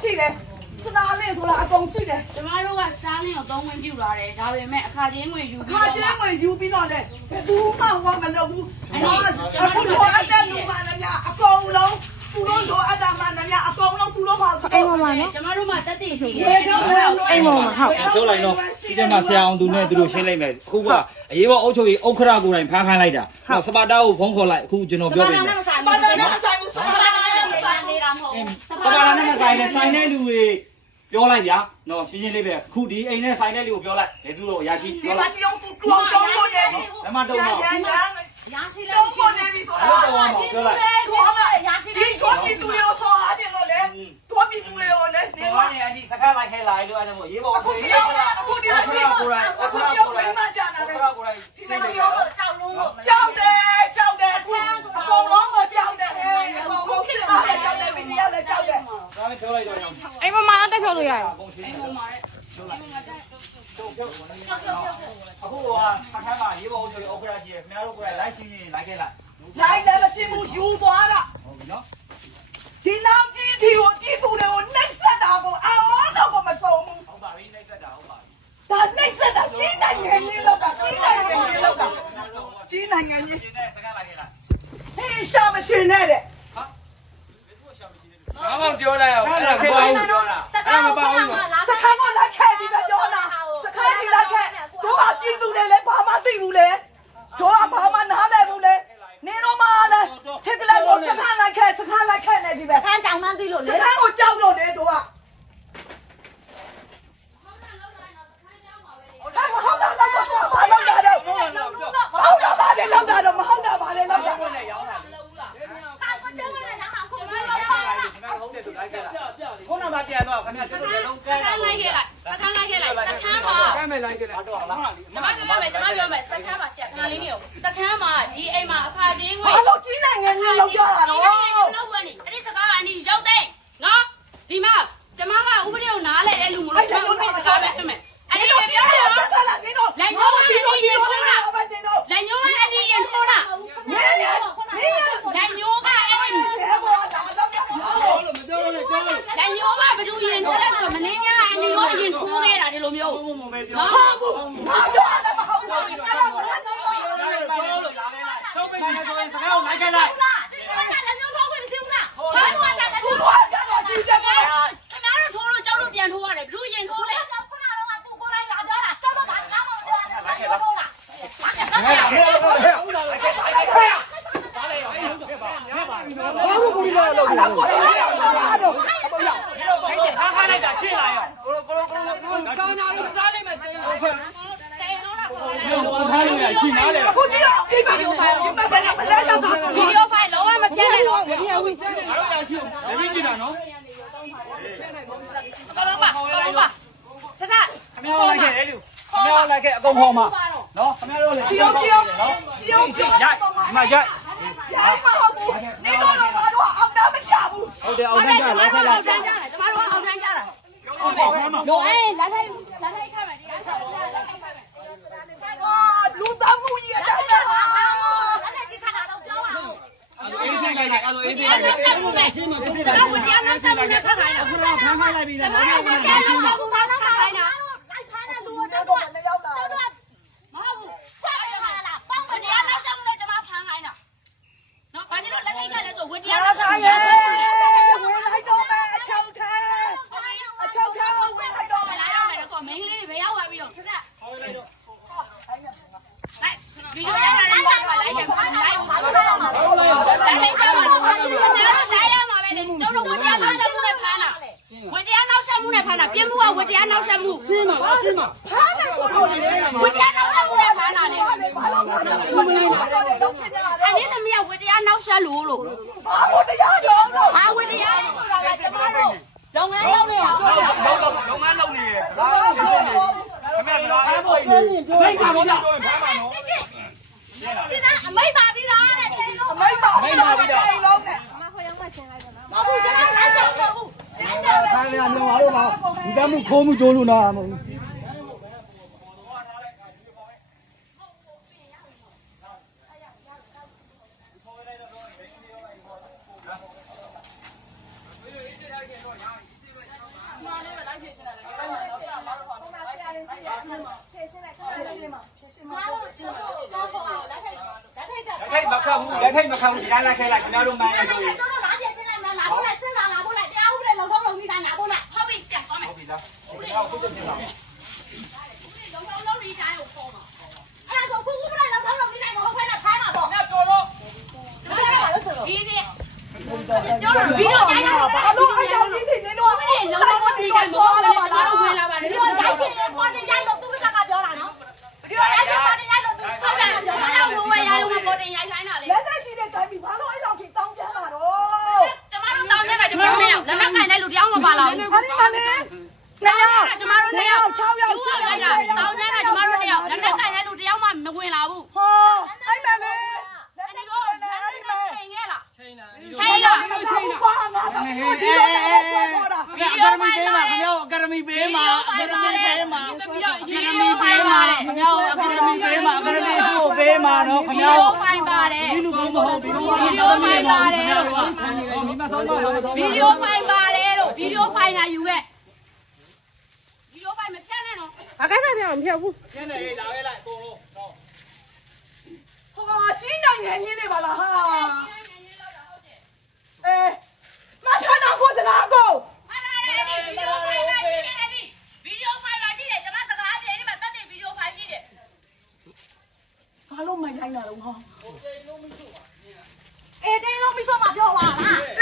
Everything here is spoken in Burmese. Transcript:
ရှိတယ်စနာလေးဆိုတာအကုန်ရှိတယ်ကျမတို့ကစတားလင်းကိုသုံးဝင်ပြူလာတယ်ဒါပေမဲ့အခါချင်းဝင်ယူပြီးခါတော့ချင်းဝင်ယူပြီးတော့လေဘယ်သူမှဟောမလုပ်ဘူးအခုလိုအပ်တဲ့လူမှန်တယ်များအကုန်လုံးသူတို့လိုအပ်တာမှန်တယ်များအကုန်လုံးသူတို့ဟော အိမ်ပေါ်မှာ နော်ကျမတို့မှတက်တည်ရှိတဘယ်ယ်တော့မှအိမ်ပေါ်မှာဟုတ်ပြောလိုက်တော့ဒီထဲမှာဆရာအောင်သူနဲ့သူတို့ရှင်းလိုက်မယ်အခုကအရေးပေါ်အုပ်ချုပ်ရေးဥက္ခရာကိုယ်တိုင်ဖမ်းခိုင်းလိုက်တာစပါတာကိုဖုန်းခေါ်လိုက်အခုကျွန်တော်ပြောပြမယ်မဆိုင်ဘာဘူးလို့လဲမဆိုင်ဘူးဆိုင်တယ်နေတာမဟုတ်စပါတာနဲ့မဆိုင်နဲ့ဆိုင်တဲ့လူတွေပြောလိုက်ဗျာနော်ရှင်းရှင်းလေးပဲအခုဒီအိမ်နဲ့ဆိုင်တဲ့လူကိုပြောလိုက်ဘယ်သူတော့ရရှိဒီပြောမှာလိုက်ချီအောင်သူတူအောင်တောင်းလို့နေပြီလမ်းမတော့တော့ရန်ရန်ရရှိလဲတောင်းလို့နေပြီဆိုတာတော့တော့ပြောလိုက်တော်လာရရှိဒီတော့ပြည်သူတွေကိုဆောအားတယ်လို့လေတော့ပြည်သူတွေကိုလည်းဒီ ဒီ မှာ မှာနေအဒီစကားလိုက် ခဲလိုက်လို့အဲ့ဒါမို့ရေးပေါ်အခုဒီရောက်အခုဒီရောက်ကိုယ်တိုင်အခုရောက်ဝိမ်းမကြတာလေဥက္ခရာကိုယ်တိုင်ဒီလိုရောက်ကြောက်လို့ကြောက်တယ်ကြောက်တယ်အခုအကုန်လုံးကိုကြောက်တယ်ဟဲ့အကုန်လုံးစစ်ပါလေကြောက်တယ်ပြည်သူလည်းကြောက်တယ်ဒါနဲ့ပြောလိုက်တော့အိမ်ပေါ်မှာတက်ဖြုတ်လို့ရရအကုန်ရှင်းတယ်အခုကခါခါမှာရေးပေါ်အုပ်ချုပ်ရေးဥက္ခရာရှိရခင်ဗျားတို့ကိုယ်တိုင်လိုက်ရှင်းရင်လိုက်ခဲလိုက်နိုင်တယ်မရှိဘူးယူသွားတာဟုတ်ပြီနော် ဒီလောက်ကြီးဒီကိုပြည်သူတွေကိုနှိပ်စက်တာကိုအော်တော့မဆုံးဘူး ဟုတ်ပါပြီနှိမ့်သက်တာဟုတ်ပါပြီ ဒါနှိပ်စက်တာကြီးနိုင်ငံကြီးလောက်တာကြီးနိုင်ငံကြီးလောက်တာကြီးနိုင်ငံကြီး ရှင်းတဲ့စကားလိုက်ခဲလိုက် ဟေးရှာမရှိနဲ့တဲ့ ဘာမှ ပြောလိုက်အောင်အဲ့ဒါမပေါ့ဘူးပြောတာအဲ့ဒါမပေါ့ဘူးစခန်းကိုလက်ခဲဒီကပြောတာစခန်းကြီးလက်ခဲတို့ကပြည်သူတွေလည်းဘာမှသိဘူးလေတို့ကဘာမှနားလည်ဘူးလေနင်တို့မှလည်းထက်ကလေးကိုစခန်းလိုက်ခဲစခန်းလိုက်ခဲနေဒီပဲခန်းကြောင်မှန်းသိလို့စလေခန်းကိုကြောက်လို့လေတို့ကဘာမဟုတ်တာလောက်တော့ဘာလောက်တာတော့မဟုတ်တာဘာလဲလောက်တာတော့မဟုတ်တာဘာလဲလောက်တာ ဘယ်နဲ့ရောင်းတာလဲ ကျမတို့က ခင်ဗျားဟုတ် တယ်ဆိုလိုက်ခဲလိုက်ခုနကပြန်တော့ခင်ဗျားတို့လည်းလုံးစကဲခန်းလိုက်ခဲ့လိုက်စခန်းလိုက်ခဲ့လိုက်စခန်းမှာကဲမယ်လိုက်ကြတယ်တော့လားကျမပြောမယ်ကျမပြောမယ်စခန်းမှာဆရာခဏလေးနေအောင်စခန်းမှာဒီအိမ်မှာအခါချင်းဝင်ဘာလို့ကြီးနိုင်ငံကြီးလောက်ကြတာတော့ လောက်ဝင်နေအဲ့ဒီစကားကအနီရောက်တဲ့နော်ဒီမှာကျမကဥပဒေကိုနားလဲတဲ့လူမလို့ကျမဥပဒေစကားပဲဖြစ်မယ်အဲ့ဒီပြောတာနော် ဆက်ဆက်လာနေတော့ဒီတော့ဒီတော့ဒီတော့ဘာတင်တော့ လက်ညိုးကအနီရင်ထိုးတာ နေနေနေ လက်ညိုးကအနီ ဘယ်ပေါ်လာတော့ပြဘာလို့ မပြောလို့ပြောလို့ လက်ညိုးကဘယ်သူရင်ထိုးလဲဆိုတော့မင်းညာအနီရောအရင်ထိုးခဲ့တာဒီလိုမျိုး ဘုံဘုံ ပဲပြောဟာဘူးဘာပြောရလဲမဟုတ်ဘူးအဲ့ဒါဘာလဲတော့ပြောလို့လာလဲလိုက်ချုပ်ပိတ်နေဆိုရင်စကားကိုလိုက်ခဲလိုက်လက်ညိုးဖောက်ခွင့်မရှိဘူးလားဘာလို့လဲလက်သူညိုးတို့ကကတော့ကြည့်ကြတယ်ခင်ဗျားတို့ထိုးလို့ကြောက်လို့ပြန်ထိုးရတယ်ဘယ်သူရင်ထိုးလဲဘာလို့ကိုလာလို့ အဲ့ဒါကိုရအောင်တော့ ခါခါလိုက်တာရှင်းလာရော ကာနာလို့စားလိုက်မယ် ဘုံဘုံ ဖားလို့ရရှင်းနားလေအခုကြည့်အောင်ဒီမှာဒီမှာဒီမှာဘယ်လဲဘယ်လဲတော့ဗီဒီယိုဖိုင်လုံးဝမဖြတ်နိုင်တော့မပြဘူးအားလုံးရရှင်းတယ်ပြီးကြည့်တာနော်အကောင်လုံးပါအကောင်လုံးပါထထခင်ဗျားလိုက်ခဲ့လေလူခင်ဗျားလိုက်ခဲ့အကုန်ဟောမှာနော်ခင်ဗျားတို့လည်းကြည့်အောင်ကြည့်အောင်ကြည့်အောင်ကြည့်ရိုက်ဒီမှာရိုက်ရိုက်မဟုတ်ဘူးနေတော့တော့ဘာတော့အောင်တာမချဘူးဟုတ်တယ်အောင်တန်းကြလိုက်ခဲ့လိုက်အောင်တန်းကြတာကျမတို့ကအောင်တန်းကြတာဟုတ်တယ်လို့အေးလက်ထိုက်လက်ထိုက်ခတ်မယ်ဒီအားခတ်မယ်လက်ထိုက်ခတ်မယ် အာလူ သားမှုကြီးအတိုင်းပဲဟာအေးစိတ်လိုက်တယ်အဲ့လိုအေးစိတ်လိုက်တယ်ဆက်မှုနဲ့ကျွန်တော်ဝင်တရားနောက်ဆက်မှုနဲ့ခတ်ခိုင်းတာခုနကဖမ်းခိုင်းလိုက်ပြီကျလားမဘာတို့လို့ကလဲ တရားနောက်ဆက်မှုနဲ့ခတ်ခိုင်းတာ တော့တော့လည်းရောက်လာ မဟုတ်ဘူးဆက်ရမှာလားပေါင်းဝင်တရားနောက်ဆက်မှုနဲ့ကျမဖမ်းခိုင်းတာနော်ဘာလို့လက်ထိုက်ကလည်းဆိုဝင်တရားနောက်ဆက်မှု ရဲ နဲ့ ဝင်လိုက်တော့မယ်အချောက်ထဲအချောက်ထဲကိုဝင်လိုက်တော့မယ် လာရမယ်တော့မင်းလေးတွေဘယ်ရောက်သွားပြီးတော့ခက်လိုက်ဗီဒီယိုရတာလိုက်ပါလိုက်တယ်လိုက်ပါလိုက်ပါလိုက်ပါလိုက်ရမှာပဲလေကျုပ်တို့ဝတရားနောက်ဆက်မှုနဲ့ဖမ်းတာဝတရား နောက်ဆက်မှုနဲ့ဖမ်းတာပြင်းမှုကဝတရားနောက်ဆက်မှုရှင်းပါလားရှင်းပါဖားတယ်ဆိုတော့လေဝတရားနောက်ဆက်မှုနဲ့ဖမ်းတာလေဘာလို့ဖားတယ်ဘယ်လိုလဲလုံးချင်ကြတာအဲ့ဒီသမီးကဝတရားနောက်ဆက်လို့လို့ဘာလို့တရားတော့တော့ဟာဝတရားဆိုတာကကျမတို့လုပ်ငန်းလုပ်နေတာပြောတာလုံးလုံးလုံးငန်းလုံးနေတယ်ဘာလို့ဖြစ်နေခင်ဗျားလာအဲ့ပေါ်နေဘိတ်ပါဘောလားဖမ်းပါနော်ရှင်းတာအမိတ်ပါပြီးသားတဲ့ပြေလို့အမိတ် လူတက်မှုခိုးမှုကြိုးလို့နာမဟုတ်ဘူးလက်ထိုက်မခံဘူးလက်ထိုက်မခံဘူးဒီတိုင်းလိုက်ခဲလိုက်ခင်ဗျားတို့မှန်းရဆိုရင် လား။အော်ကိုကြည့်ကြည့်လား။လုံးလုံးလုံးဒီတိုင်းကိုခေါ်မှာ။အဲ့ဒါဆိုခုခုပလိုက်လုံးလုံးလုံးဒီတိုင်းကိုဟိုဖက်နဲ့ဖမ်းမှာပေါ့။ငါတော်တော့။ဒီနေ့ပြောတာ ရေးရေးဖိုင်းပါတယ်ခင်ဗျားတို့အကယ်ဒမီပေးမှာအကယ်ဒမီကိုပေးမှာတော့ခင်ဗျားတို့ဖိုင်းပါတယ်ဒီလိုမဟုတ်ဘူးဗီဒီယိုဖိုင်းပါတယ်လို့မိမဆောင်ပါဗီဒီယိုဖိုင်းပါတယ်လို့ဗီဒီယိုဖိုင်းလာယူခဲ့ဗီဒီယိုဖိုင်းမဖြတ်နဲ့နော်ဘာကစားပြမဖြတ်ဘူးဖြတ်နေရေးလာခဲ့လိုက်အကုန်လုံးဟောကြီးနိုင်ငံကြီးနေပါလား တိုင်းလာတော့ဟောအေးတင်းလုံးပြီးဆုံးမပြောပါလား